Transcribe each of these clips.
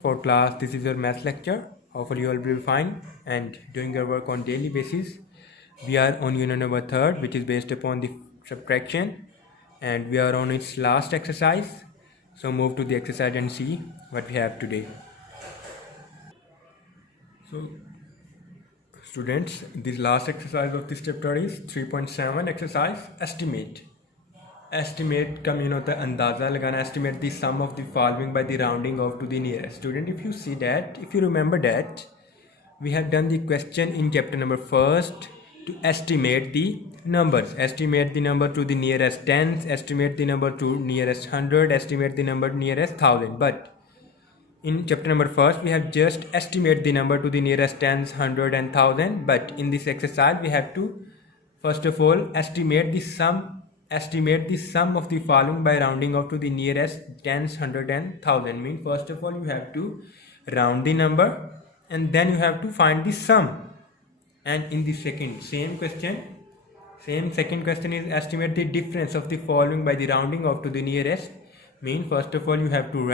For class, this is your math lecture. Hopefully you all will be fine and doing your work on daily basis. We are on unit number 3rd, which is based upon the subtraction, and we are on its last exercise. So move to the exercise and see what we have today. So students, this last exercise of this chapter is 3.7 exercise estimate. Estimate का mean होता है अंदाज़ा लगाना. Estimate the sum of the following by the rounding off to the nearest. Student, if you see that, if you remember that, we have done the question in chapter number 1st to estimate the numbers. Estimate the number to the nearest tens, estimate the number to nearest 100, estimate the number nearest 1000. But in chapter number 1st, we have just estimate the number to the nearest tens, 100 and 1000. But in this exercise, we have to first of all estimate the sum of the following by rounding off to the nearest tens, 100 and 1000. Mean first of all you have to round the number and then you have to find the sum. And in the second question is estimate the difference of the following by the rounding off to the nearest. Mean first of all you have to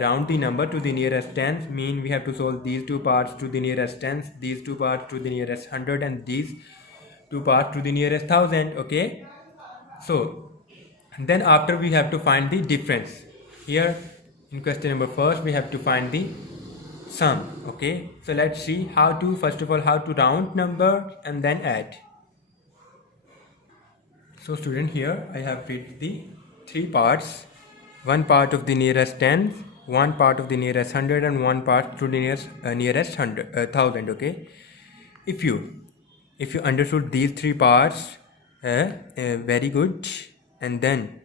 round the number to the nearest tens. Mean we have to solve these two parts to the nearest tens, these two parts to the nearest 100 and these two parts to the nearest 1000. Okay, so then after we have to find the difference. Here in question number 1st we have to find the sum. Okay, so let's see how to first of all how to round number and then add. So student, here I have picked the three parts. One part of the nearest tens, one part of the nearest 100 and one part to the nearest 1000. Okay, if you understood these three parts very good, and then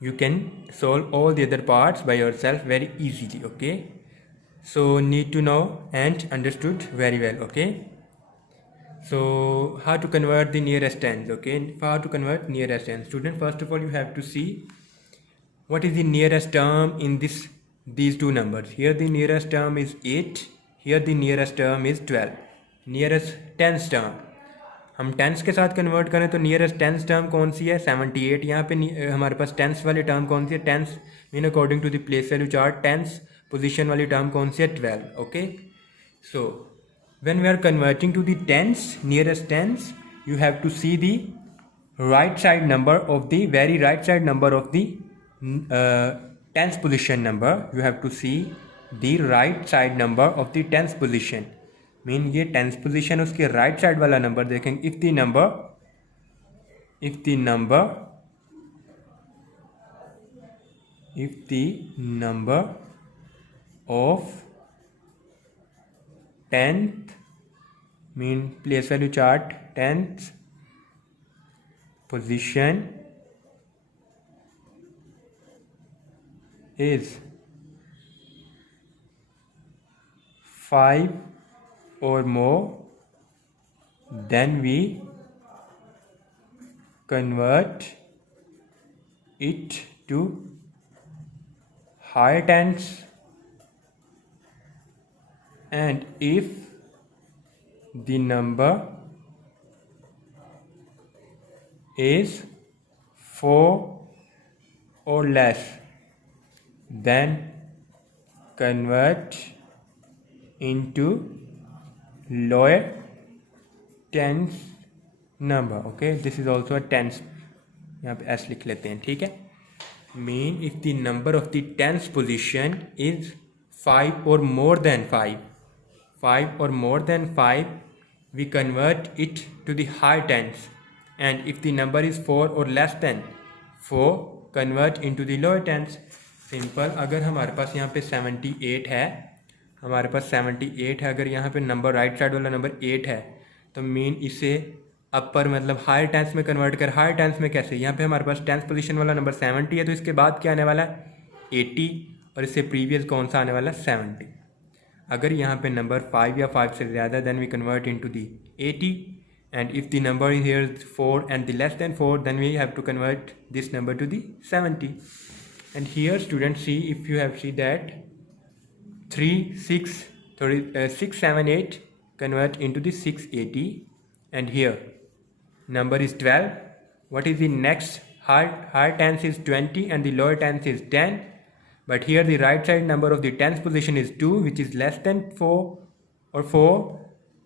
you can solve all the other parts by yourself very easily. Okay, so need to know and understood very well. Okay, so how to convert the nearest tens. Okay, how to convert nearest tens. Student, first of all you have to see what is the nearest term in these two numbers. Here the nearest term is 8, here the nearest term is 12. Nearest tens term हम tense के साथ convert करें तो nearest tense term कौन सी है 78. यहाँ पे हमारे पास टेंस वाली टर्म कौन सी है tens mean according to the place value chart tens position वाली टर्म कौन सी है 12. Okay, so when we are converting to the tens nearest tens you have to see the right side number of the very right side number of the tens position number. You have to see the right side number of the tens position. Mean ये tens position उसके right side वाला number देखेंगे. If the number of tenth mean place value chart tenth position is 5 or more, then we convert it to higher tens. And if the number is 4 or less, then convert into lower tens number. Okay, this is also a tens. यहाँ पे s लिख लेते हैं. ठीक है, mean if the number of the tens position is 5 or more than 5 we convert it to the high tens. And if the number is 4 or less than 4 convert into the lower tens. Simple. अगर हमारे पास यहाँ पे 78 है, हमारे पास 78 है, अगर यहाँ पे नंबर राइट साइड वाला नंबर 8 है तो मीन इसे अपर मतलब हायर टेंस में कन्वर्ट कर. हायर टेंस में कैसे, यहाँ पे हमारे पास टेंस पोजीशन वाला नंबर 70 है तो इसके बाद क्या आने वाला है 80 और इससे प्रीवियस कौन सा आने वाला है 70. अगर यहाँ पे नंबर 5 या 5 से ज़्यादा then we convert into the 80. And if the number is here 4 and the less than 4 then we have to convert this number to the 70. And here student see if you have see that 6, 7, 8 convert into the 680. And here number is 12. What is the next higher tense is 20 and the lower tense is 10. but here the right side number of the tens position is 2, which is less than 4 or 4.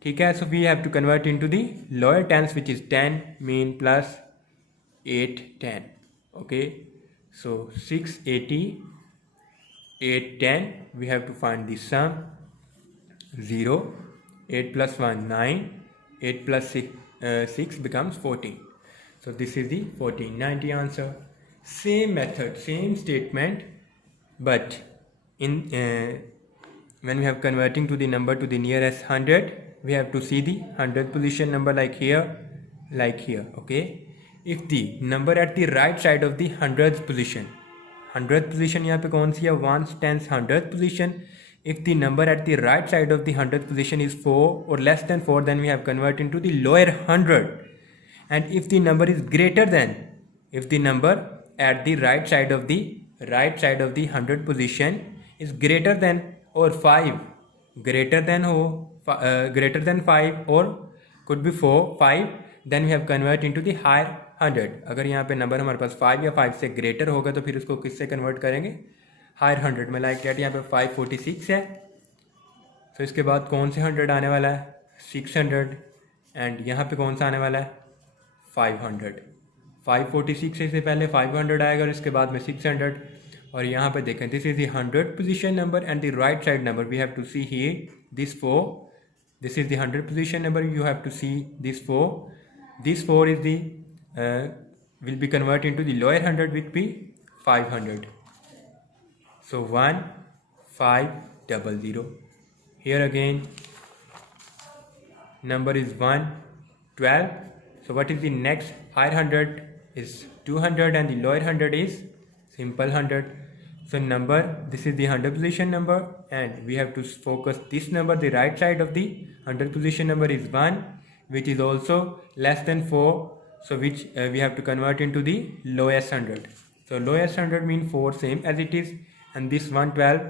ठीक है, so we have to convert into the lower tens, which is 10 mean plus 8 10. Okay, so 680 8 10. We have to find the sum. 0, 8 plus 1 9, 8 plus 6 becomes 14. So this is the 1490 answer. Same method, same statement, but in when we have converting to the number to the nearest 100, we have to see the 100th position number like here. Okay, if the number at the right side of the 100th position, 100th position यहाँ पे कौन सी है, 1 10th 100th position. If the number at the right side of the 100th position is 4 or less than 4, then we have convert into the lower 100. And if the number is greater than, if the number at the right side of the 100th position is greater than or 5, greater than 5 or could be 4 5, then we have convert into the higher 100. अगर यहाँ पे number हमारे पास 5 या 5 से greater होगा तो फिर उसको किससे कन्वर्ट करेंगे, हायर 100 में. लाइक डेट यहाँ पे 546 है, तो इसके बाद कौन से 100 आने वाला है, 600. एंड यहाँ पे कौन सा आने वाला है, 500. 546 से पहले 500 आएगा और इसके बाद में 600. और यहाँ पे देखें, this is the 100th position number and the right side number. We have to see here this 4. This is the 100th position number. You have to see this 4. This 4 is the will be converted into the lower 100, which be 500. So 1500. Here again number is 112. So what is the next higher 100 is 200 and the lower 100 is simple 100. So number, this is the 100 position number and we have to focus this number. The right side of the 100 position number is 1, which is also less than 4. So which we have to convert into the lowest 100. So lowest 100 means 4 same as it is, and this 112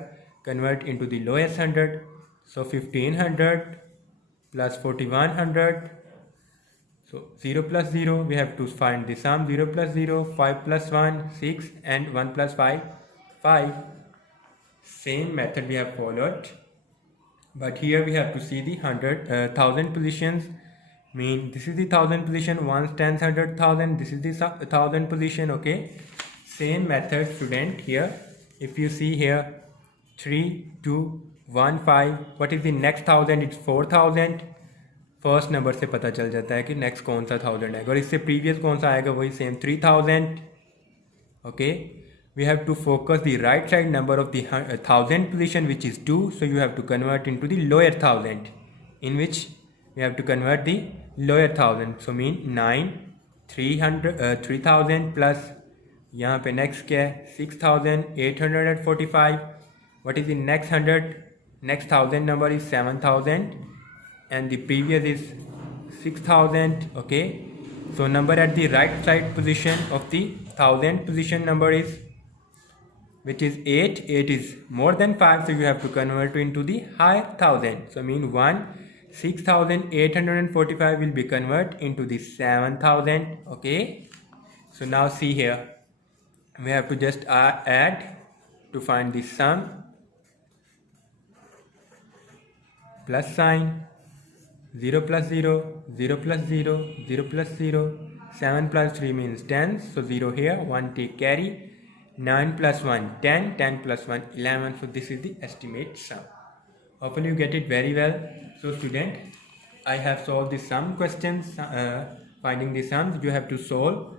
convert into the lowest 100. So 1500 plus 4100. So 0 plus 0, we have to find the sum. 0 plus 0, 5 plus 1 6, and 1 plus 5 5. Same method we have followed, but here we have to see the 1000 positions. Mean this is the 1000 position, 1 10 100,000. This is the 1000 position. Okay, same method student. Here if you see here 3 2 1 5, what is the next 1000? It's 4000. First number से पता चल जाता है कि next कौन सा 1000 आएगा और इससे प्रीवियस कौन सा आएगा, वही same 3000. Okay, we have to focus the right side number of the 1000 position, which is 2. So you have to convert into the lower 1000, in which we have to convert the lower 1000. So mean 9 3000 plus यहाँ पे next क्या है 6845. what is the next 100? Next 1000 number is 7000 and the previous is 6000. Okay, so number at the right side position of the 1000 position number is, which is 8. 8 is more than 5, so you have to convert into the higher 1000. So mean 6845 will be convert into the 7000. Okay, so now see here, we have to just add to find the sum. Plus sign, 0 plus 0, 0 plus 0, 0 plus 0, 7 plus 3 means 10, so 0 here, 1 take carry, 9 plus 1 10, 10 plus 1 11. So this is the estimate sum. Hopefully you get it very well. So student, I have solved the sum questions. Finding the sums, you have to solve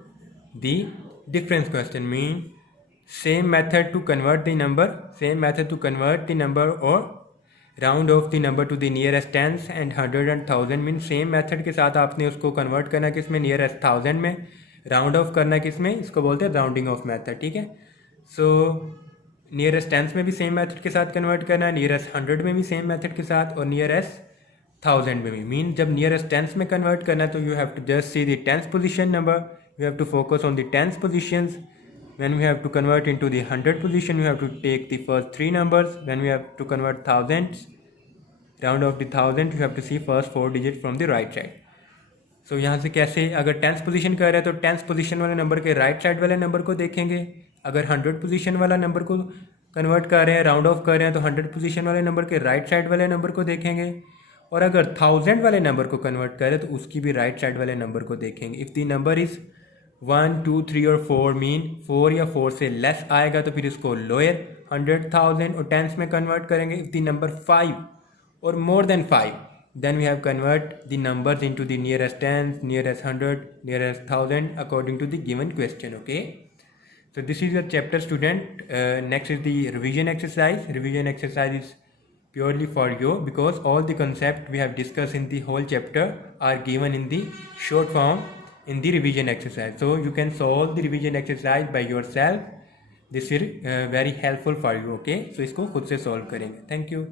the difference question. Mean same method to convert the number, or round of the number two the nearest tense and 100 and 1000. Mean same method के साथ आपने उसको convert करना किस में, nearest 1000 में. Round of करना किस में, इसको बोलते हैं राउंडिंग ऑफ मेथड. ठीक है, सो नियरेस्ट टेंस में भी सेम मेथड के साथ कन्वर्ट करना है, नियरेस्ट 100 में भी सेम मेथड के साथ, और नियरेस्ट 1000 में भी. मीन जब नियरेस्ट टेंस में कन्वर्ट करना है तो you have to just see the tens position number. You have to focus on the tens positions. When we have to convert into the 100 position, we have to take the first 3 numbers. When we have to convert thousands, round off the 1000, you have to see first 4 digits from the right side. So यहाँ से कैसे, अगर 10th position कर रहे हैं तो 10th position वाले number के राइट साइड वाले नंबर को देखेंगे. अगर 100 पोजीशन वाला नंबर को कन्वर्ट कर रहे हैं, राउंड ऑफ कर रहे हैं, तो 100 पोजीशन वाले नंबर के राइट साइड वाले नंबर को देखेंगे, और अगर 1000 वाले नंबर को कन्वर्ट करें तो उसकी भी राइट साइड वाले नंबर को देखेंगे। इफ़ द नंबर इज़ 1 2 3 और 4 मीन 4 या 4 से लेस आएगा तो फिर इसको लोअर 100,000 और टेंस में कन्वर्ट करेंगे। इफ़ द नंबर 5 और more than 5 then we have convert the numbers into the nearest tens, nearest 100, nearest 1000 according to the given question. Okay, so this is your chapter, student. Next is the revision exercise. Revision exercise is purely for you because all the concepts we have discussed in the whole chapter are given in the short form in the revision exercise, so you can solve the revision exercise by yourself. This is very helpful for you. Okay, so इसको खुद से solve करेंगे. Thank you.